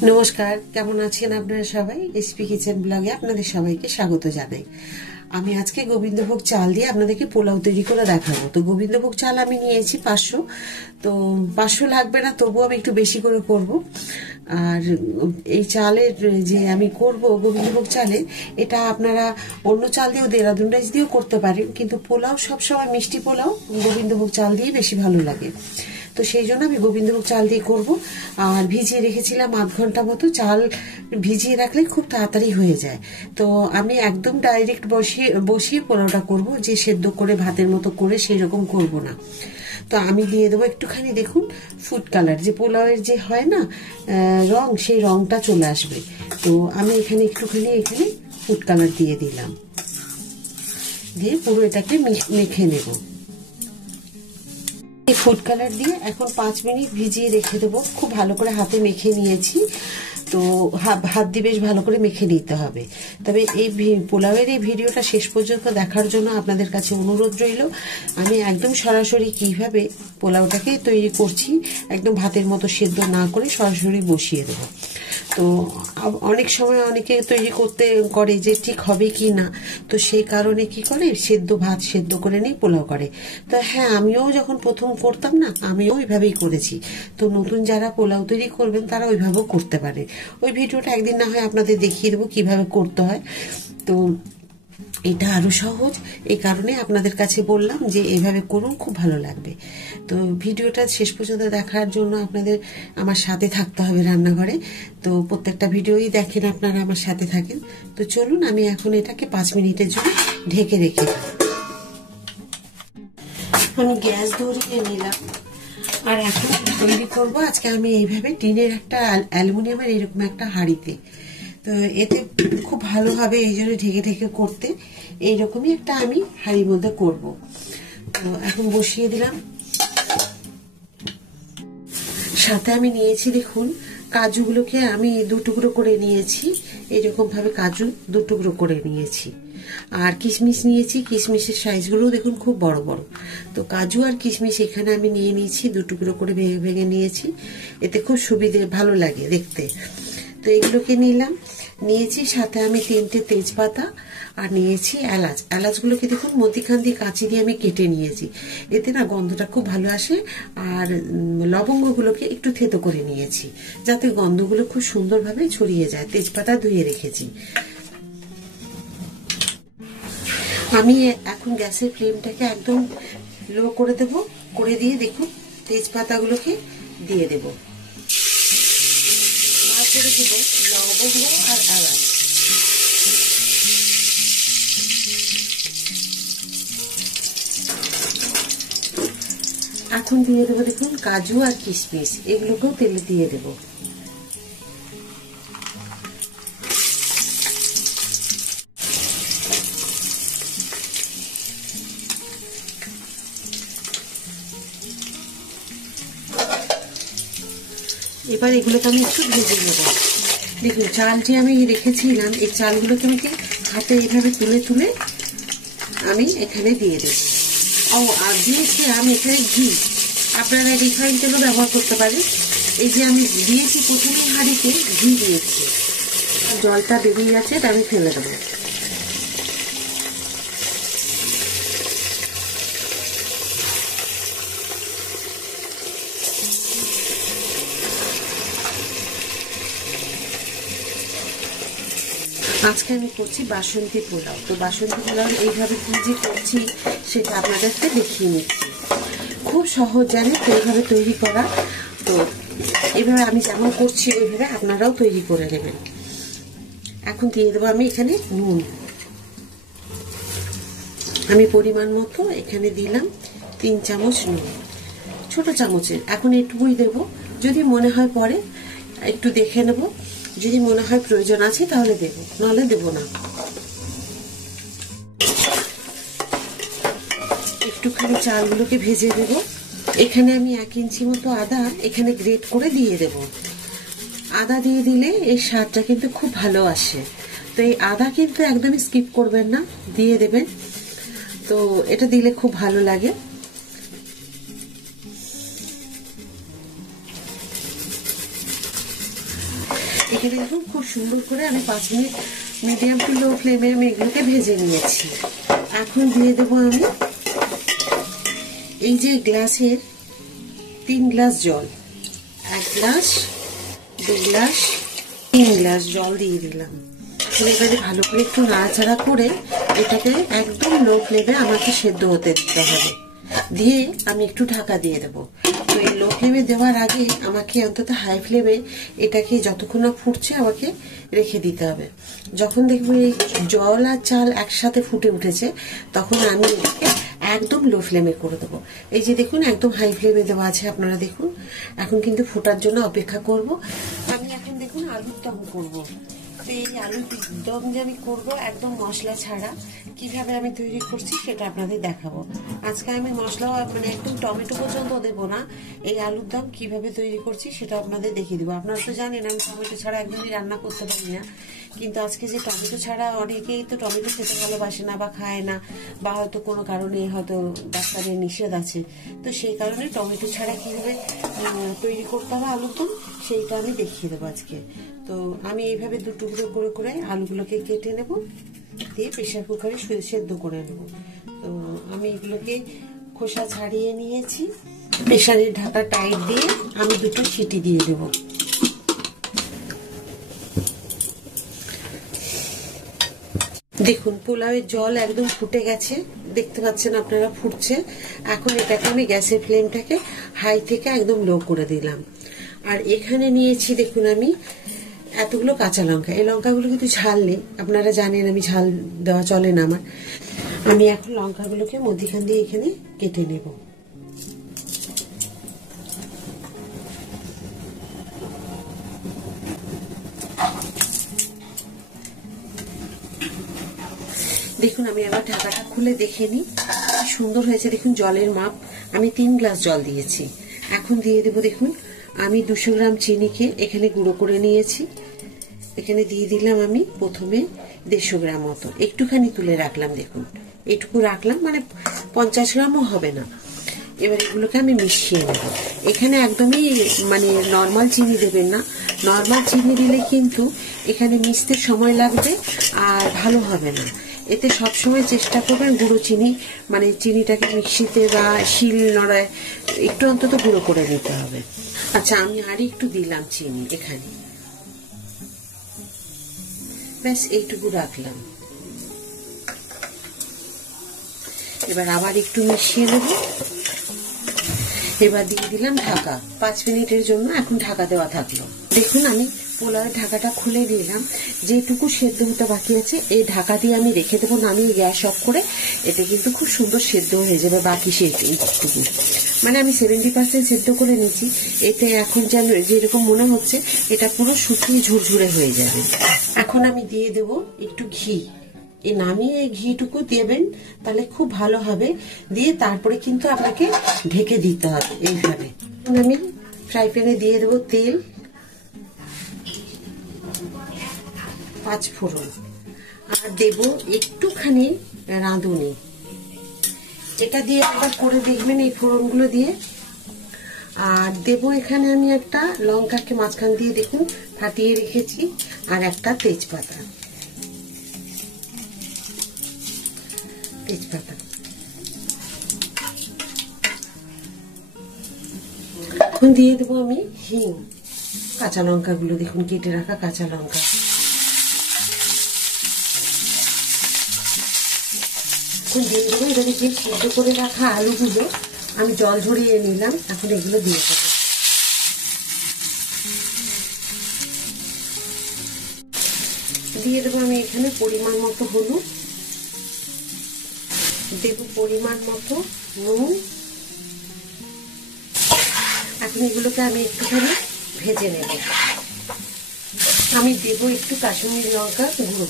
নমস্কার, কেমন আছেন আপনারা সবাই? এসপি কিচেন ব্লগে আপনাদের সবাইকে স্বাগত জানাই। আমি আজকে গোবিন্দভোগ চাল দিয়ে আপনাদেরকে পোলাও তৈরি করে দেখাবো। তো গোবিন্দভোগ চাল আমি নিয়েছি 500, তো 500 লাগবে না, তবুও আমি একটু বেশি করে করব। আর এই চালের যে আমি করব গোবিন্দভোগ চালে, এটা আপনারা অন্য চাল দিয়েও দেরাদুন রাইস দিয়েও করতে পারেন, কিন্তু পোলাও সবসময় মিষ্টি পোলাও গোবিন্দভোগ চাল দিয়ে বেশি ভালো লাগে। তো সেই জন্য আমি গোবিন্দভোগ চাল দিয়ে করব। আর ভিজিয়ে রেখেছিলাম আধ ঘন্টা মতো। চাল ভিজিয়ে রাখলে খুব তাড়াতাড়ি হয়ে যায়। তো আমি একদম ডাইরেক্ট বসিয়ে পোলাওটা করব, যে সেদ্ধ করে ভাতের মতো করে সেই রকম করব না। তো আমি দিয়ে দেবো একটুখানি, দেখুন ফুড কালার, যে পোলাওয়ের যে হয় না রং, সেই রংটা চলে আসবে। তো আমি এখানে একটুখানি ফুড কালার দিয়ে দিলাম, দিয়ে পুরো এটাকে মেখে নেব। এই ফুড কালার দিয়ে এখন 5 মিনিট ভিজিয়ে রেখে দেবো। খুব ভালো করে হাতে মেখে নিয়েছি। তো হাত দিয়ে বেশ ভালো করে মেখে নিতে হবে। তবে এই পোলাওয়ের এই ভিডিওটা শেষ পর্যন্ত দেখার জন্য আপনাদের কাছে অনুরোধ রইল। আমি একদম সরাসরি কিভাবে পোলাওটাকে তৈরি করছি, একদম ভাতের মতো সেদ্ধ না করে সরাসরি বসিয়ে দেবো। তো অনেক সময় অনেকে তৈরি করে যে ঠিক হবে কি না, তো সেই কারণে কি করে ভাত সেদ্ধ করে নিয়ে পোলাও করে। তো হ্যাঁ, আমিও যখন প্রথম করতাম না, আমিও ওইভাবেই করেছি। তো নতুন যারা পোলাও তৈরি করবেন তারা ওইভাবেও করতে পারে। ওই ভিডিওটা একদিন না হয় আপনাদের দেখিয়ে দেবো কিভাবে করতে হয়। তো এটা আরো সহজ, এই কারণে আপনাদের কাছে বললাম যে এইভাবে করুন, খুব ভালো লাগবে। তো ভিডিওটা শেষ পর্যন্ত দেখার জন্য আপনাদের আমার সাথে থাকতে হবে রান্নাঘরে। তো প্রত্যেকটা ভিডিওই দেখেন আপনারা, আমার সাথে থাকেন। তো চলুন, আমি এখন এটাকে 5 মিনিটের জন্য ঢেকে রেখে দিই। আমি গ্যাস ধরিয়ে নিলাম, আর এখন তৈরি করবো আজকে আমি এইভাবে টিনের একটা অ্যালুমিনিয়ামের এরকম একটা হাঁড়িতে। তো এতে খুব ভালো হবে, এই জন্য ঢেকে ঢেকে করতে। এইরকমই একটা আমি হাঁড়ির মধ্যে করব। তো এখন বসিয়ে দিলাম। সাথে আমি নিয়েছি, দেখুন কাজুগুলোকে আমি 2 টুকরো করে নিয়েছি। এইরকম ভাবে কাজু 2 টুকরো করে নিয়েছি। আর কিশমিশ নিয়েছি, কিশমিশের সাইজগুলো দেখুন খুব বড় বড়। তো কাজু আর কিশমিশ এখানে আমি নিয়ে নিয়েছি, 2 টুকরো করে ভেঙে ভেঙে নিয়েছি। এতে খুব সুবিধে, ভালো লাগে দেখতে। তো এগুলোকে নিয়েছি। সাথে আমি 3টে তেজপাতা আর নিয়েছি এলাচ। এলাচগুলোকে দেখুন মধ্যিখান দিয়ে কাঁচি দিয়ে আমি কেটে নিয়েছি, এতে না গন্ধটা খুব ভালো আসে। আর লবঙ্গগুলোকে একটু থেতো করে নিয়েছি, যাতে গন্ধগুলো খুব সুন্দরভাবে ছড়িয়ে যায়। তেজপাতা ধুয়ে রেখেছি। আমি এখন গ্যাসের ফ্লেমটাকে একদম লো করে দেব, করে দিয়ে দেখুন তেজপাতাগুলোকে দিয়ে দেব, তারপরে দেব লবঙ্গ আর এলাচ। এখন দিয়ে দেবো দেখুন কাজু আর কিশমিশ, এগুলোকেও তেলে দিয়ে দেব। এবার এগুলোকে আমি একটু ভেজে নেব। দেখুন চাল যে আমি রেখেছিলাম, এই চালগুলোকে আমি হাতে এইভাবে তুলে তুলে আমি এখানে দিয়ে দেব। আর দিয়েছি আমি এখানে ঘি, আপনারা রিফাইন তেলও ব্যবহার করতে পারেন। এই যে আমি দিয়েছি প্রথমে হাঁড়িতে ঘি দিয়েছি, জলটা বেরিয়ে যাচ্ছে, তা আমি ফেলে দেবো। আজকে আমি করছি বাসন্তী পোলাও। তো বাসন্তী পোলাও এইভাবে কি যে করছি সেটা আপনাদেরকে দেখিয়ে নিচ্ছি। খুব সহজ, জানেন তো এইভাবে তৈরি করা। তো এইভাবে আমি যেমন করছি ওইভাবে আপনারাও তৈরি করে নেবেন। এখন দিয়ে দেবো আমি এখানে নুন। আমি পরিমাণ মতো এখানে দিলাম 3 চামচ নুন, ছোট চামচের। এখন এটুকুই দেব, যদি মনে হয় পরে একটু দেখে নেব, যদি মনে হয় প্রয়োজন আছে তাহলে দেব, নাহলে দেব না। একটুখানি চালগুলোকে ভেজে দেব। এখানে আমি 1 ইঞ্চি মতো আদা এখানে গ্রেট করে দিয়ে দেব। আদা দিয়ে দিলে এর স্বাদটা কিন্তু খুব ভালো আসে। তো এই আদা কিন্তু একদমই স্কিপ করবেন না, দিয়ে দেবেন। তো এটা দিলে খুব ভালো লাগে। এখানে দেখুন খুব সুন্দর করে আমি 5 মিনিট মিডিয়াম টু লো ফ্লেমে আমি এগুলোকে ভেজে নিয়েছি। এখন দিয়ে দেবো আমি এই যে গ্লাসের 3 গ্লাস জল, 1 গ্লাস 2 গ্লাস 3 গ্লাস জল দিয়ে দিলাম। এবারে ভালো করে একটু নাড়াচাড়া করে এটাকে একদম লো ফ্লেমে আমাকে সেদ্ধ হতে দিতে হবে। দিয়ে আমি একটু ঢাকা দিয়ে দেবো। তো এই লো ফ্লেমে দেওয়ার আগে আমাকে অন্তত হাই ফ্লেমে এটাকে যতক্ষণ না ফুটছে আমাকে রেখে দিতে হবে। যখন দেখবো এই জল আর চাল একসাথে ফুটে উঠেছে তখন আমি এটাকে একদম লো ফ্লেমে করে দেবো। এই যে দেখুন একদম হাই ফ্লেমে দেওয়া আছে, আপনারা দেখুন। এখন কিন্তু ফোটার জন্য অপেক্ষা করব। আমি এখন দেখুন আলুর দম করবো। তো এই আলুর দম যে আমি করবো একদম মশলা ছাড়া, কিভাবে আমি তৈরি করছি সেটা আপনাদের দেখাবো। আজকে আমি মশলা মানে একদম টমেটো পর্যন্ত দেবো না, এই আলুর দম কিভাবে তৈরি করছি সেটা আপনাদের দেখিয়ে দেবো। আপনারা তো জানেন আমি টমেটো ছাড়া একদমই রান্না করতে পারি না, কিন্তু আজকে যে টমেটো ছাড়া অনেকেই তো টমেটো খেতে ভালোবাসে না বা খায় না, বা হয়তো কোনো কারণে হয়তো ডাক্তারের নিষেধ আছে, তো সেই কারণে টমেটো ছাড়া কিভাবে তৈরি করতে হবে আলুর দম সেইটা আমি দেখিয়ে দেবো আজকে। তো আমি এইভাবে 2 টুকরো করে করে আলুগুলোকে কেটে নেব, দিয়ে প্রেশার কুকারে সেদ্ধ করে নেব। তো আমি এগুলোকে খোসা ছাড়িয়ে নিয়েছি। প্রেশারের ঢাকা টাইট দিয়ে আমি 2টো সিটি দিয়ে দেব। দেখুন পোলাওয়ের জল একদম ফুটে গেছে, দেখতে পাচ্ছেন আপনারা ফুটছে। এখন এটাকে আমি গ্যাসের ফ্লেমটাকে হাই থেকে একদম লো করে দিলাম। আর এখানে নিয়েছি দেখুন আমি এতগুলো কাঁচা লঙ্কা। এই লঙ্কাগুলো কিন্তু ঝাল নেই, আপনারা জানেন আমি ঝাল দেওয়া চলে না আমার। আমি এখন লঙ্কাগুলোকে মধ্যিখান দিয়ে এখানে কেটে নেব। দেখুন আমি আবার ঢাকাটা খুলে দেখে নিই, সুন্দর হয়েছে। দেখুন জলের মাপ আমি 3 গ্লাস জল দিয়েছি। এখন দিয়ে দেবো দেখুন আমি 200 গ্রাম চিনিকে এখানে গুঁড়ো করে নিয়েছি। এখানে দিয়ে দিলাম আমি প্রথমে 150 গ্রাম মতো, একটুখানি তুলে রাখলাম। দেখুন এটুকু রাখলাম, মানে 50 গ্রামও হবে না। এবার এগুলোকে আমি মিশিয়ে নেব। এখানে একদমই মানে নর্মাল চিনি দেবেন না, নর্মাল চিনি দিলে কিন্তু এখানে মিশতে সময় লাগবে আর ভালো হবে না। এতে সবসময় চেষ্টা করবেন গুঁড়ো চিনি, মানে চিনিটাকে মিক্সিতে বা শিল নোড়ায় একটু অন্তত গুঁড়ো করে নিতে হবে। আচ্ছা আমি আর একটু দিলাম চিনি এখানে, ব্যাস এইটুকু রাখলাম। এবার আবার একটু মিশিয়ে নেব। এবার দিয়ে দিলাম ঢাকা 5 মিনিটের জন্য। এখন ঢাকা দেওয়া থাকলো। দেখুন আমি পোলাওয়ের ঢাকাটা খুলে দিলাম। যেটুকু সেদ্ধ হতে বাকি আছে এই ঢাকা দিয়ে আমি রেখে দেবো, নামিয়ে গ্যাস অফ করে। এটা কিন্তু খুব সুন্দর সেদ্ধ হয়ে যাবে বাকি সেইটুকু, মানে আমি 70% সেদ্ধ করে নিচ্ছি। এতে এখন যেন যেরকম মনে হচ্ছে এটা পুরো শুকিয়ে ঝুরঝুরে হয়ে যাবে। এখন আমি দিয়ে দেব একটু ঘি। এই নামিয়ে ঘিটুকু দেবেন তাহলে খুব ভালো হবে। দিয়ে তারপরে কিন্তু আপনাকে ঢেকে দিতে হবে এইভাবে। আমি ফ্রাই প্যানে দিয়ে দেবো তেল, 5 ফোড়ন, আর দেব একটুখানি রাঁধুনি। এটা দিয়ে একবার করে দেখবেন এই ফোড়নগুলো দিয়ে। আর দেব এখানে আমি একটা লঙ্কাকে মাঝখান দিয়ে দেখুন ফাটিয়ে রেখেছি, আর একটা তেজপাতা। এখন দিয়ে দেবো আমি হিং, কাঁচা লঙ্কাগুলো দেখুন কেটে রাখা কাঁচা লঙ্কা। এখন দিয়ে দেবো এবারে যে সিদ্ধ করে রাখা আলুগুলো আমি জল ঝরিয়ে নিলাম, এখন এগুলো দিয়ে দেবো। দিয়ে দেবো আমি এখানে পরিমাণ মতো হলুদ, দেব পরিমাণ মতো নুন। এখন এগুলোকে আমি একটুখানি ভেজে নেব। আমি দেব একটু কাশ্মীরি লঙ্কা গুঁড়ো।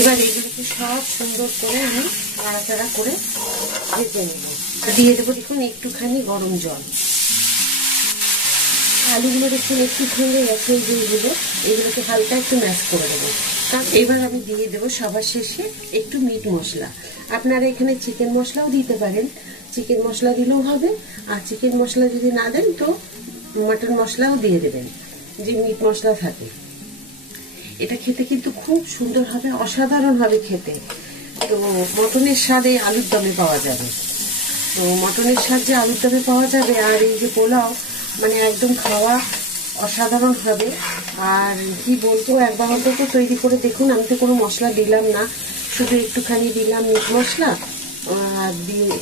এবার এগুলোকে সব সুন্দর করে আমি নাড়াচাড়া করে ভেজে নেব। দিয়ে দেবো দেখুন একটুখানি গরম জল। আলুগুলো দেখুন একটু ভেঙে গেছে, এগুলোকে হালকা একটু ম্যাশ করে দেবো। এবার আমি দিয়ে দেবো সবার শেষে একটু মিট মশলা। আপনারা এখানে চিকেন মশলাও দিতে পারেন, চিকেন মশলা দিলেও হবে, আর চিকেন মশলা যদি না দেন তো মটন মশলাও দিয়ে দেবেন, যে মিট মশলা থাকে। এটা খেতে কিন্তু খুব সুন্দর হবে, অসাধারণ হবে খেতে। তো মটনের স্বাদে আলুর দমে পাওয়া যাবে। তো মটনের স্বাদ যে আলুর দমে পাওয়া যাবে, আর এই যে পোলাও, মানে একদম খাওয়া অসাধারণ হবে। আর কি বলবো, একবার অন্তত তৈরি করে দেখুন। আমি তো কোনো মশলা দিলাম না, শুধু একটুখানি দিলাম মিট মশলা, আর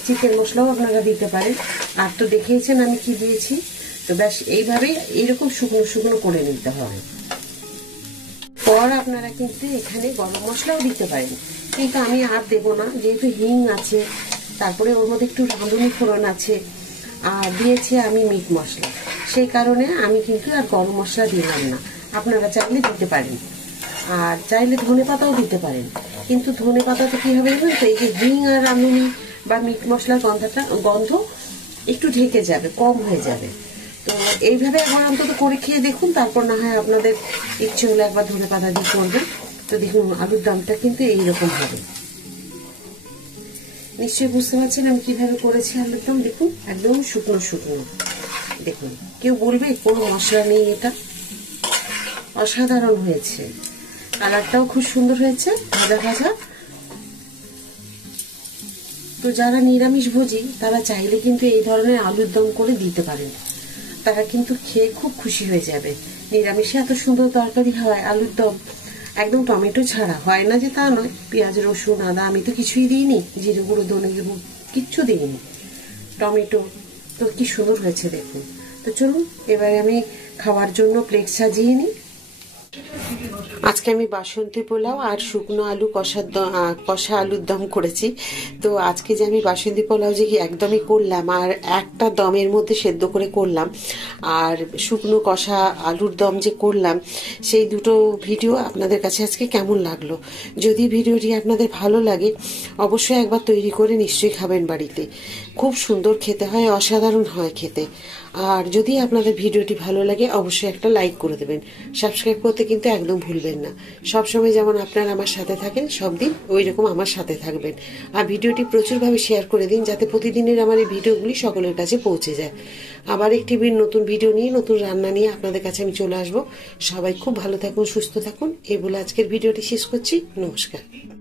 চিকেন মশলাও আপনারা দিতে পারেন। আর তো দেখেইছেন আমি কি দিয়েছি। তো ব্যাস এইভাবে এইরকম শুকনো শুকনো করে নিতে হবে। পর আপনারা কিন্তু এখানে গরম মশলাও দিতে পারেন, কিন্তু আমি আর দেবো না, যেহেতু হিং আছে, তারপরে ওর মধ্যে একটু রাঁধুনি ফোড়ন আছে, আর দিয়েছি আমি মিট মশলা, সেই কারণে আমি কিন্তু আর গরম মশলা দিলাম না। আপনারা চাইলে দিতে পারেন, আর চাইলে ধনে পাতাও দিতে পারেন। কিন্তু ধনে পাতাতে কি হবে জানেন তো, এই যে হিং আর রাঁধুনি বা মিট মশলার গন্ধ একটু ঢেকে যাবে, কম হয়ে যাবে। তো এইভাবে একবার অন্তত করে খেয়ে দেখুন, তারপর না হয় আপনাদের ইচ্ছে হলে একবার ধনে পাতা দিয়ে করবেন। তো দেখুন আলুর দমটা কিন্তু এইরকম হবে। নিশ্চয়ই বুঝতে পারছেন আমি কিভাবে করেছি আলুর দম। দেখুন একদম শুকনো শুকনো। দেখুন কেউ বলবে কোনো মশলা নেই, এটা অসাধারণ হয়েছে। কালারটাও খুব সুন্দর হয়েছে, ভাজা ভাজা। তো যারা নিরামিষ ভোজী তারা চাইলে কিন্তু এই ধরনের আলুর দম করে দিতে পারেন, তারা কিন্তু খেয়ে খুব খুশি হয়ে যাবে। নিরামিষে এত সুন্দর তরকারি হয় আলুর দম, একদম টমেটো ছাড়া। হয় না যে তা নয়, পেঁয়াজ রসুন আদা আমি তো কিছুই দিইনি, জিরে গুঁড়ো ধনে গুঁড়ো কিচ্ছু দিইনি, টমেটো। তো কি সুন্দর হয়েছে দেখুন। তো চলুন এবারে আমি খাওয়ার জন্য প্লেট সাজিয়ে নিই। আজকে আমি বাসন্তী পোলাও আর শুকনো আলু কষা আলুর দম করেছি। তো আজকে যে আমি বাসন্তী পোলাও যে একদমই করলাম, আর একটা দমের মধ্যে সেদ্ধ করে করলাম, আর শুকনো কষা আলুর দম যে করলাম, সেই দুটো ভিডিও আপনাদের কাছে আজকে কেমন লাগলো? যদি ভিডিওটি আপনাদের ভালো লাগে অবশ্যই একবার তৈরি করে নিশ্চয়ই খাবেন বাড়িতে। খুব সুন্দর খেতে হয়, অসাধারণ হয় খেতে। আর যদি আপনাদের ভিডিওটি ভালো লাগে অবশ্যই একটা লাইক করে দেবেন, সাবস্ক্রাইব করতে কিন্তু একদম ভুলবেন না। সবসময় যেমন আপনারা আমার সাথে থাকেন, সব দিন ওই রকম আমার সাথে থাকবেন। আর ভিডিওটি প্রচুরভাবে শেয়ার করে দিন, যাতে প্রতিদিনের আমার এই ভিডিওগুলি সকলের কাছে পৌঁছে যায়। আবার একটি নতুন ভিডিও নিয়ে, নতুন রান্না নিয়ে আপনাদের কাছে আমি চলে আসবো। সবাই খুব ভালো থাকুন, সুস্থ থাকুন, এই বলে আজকের ভিডিওটি শেষ করছি। নমস্কার।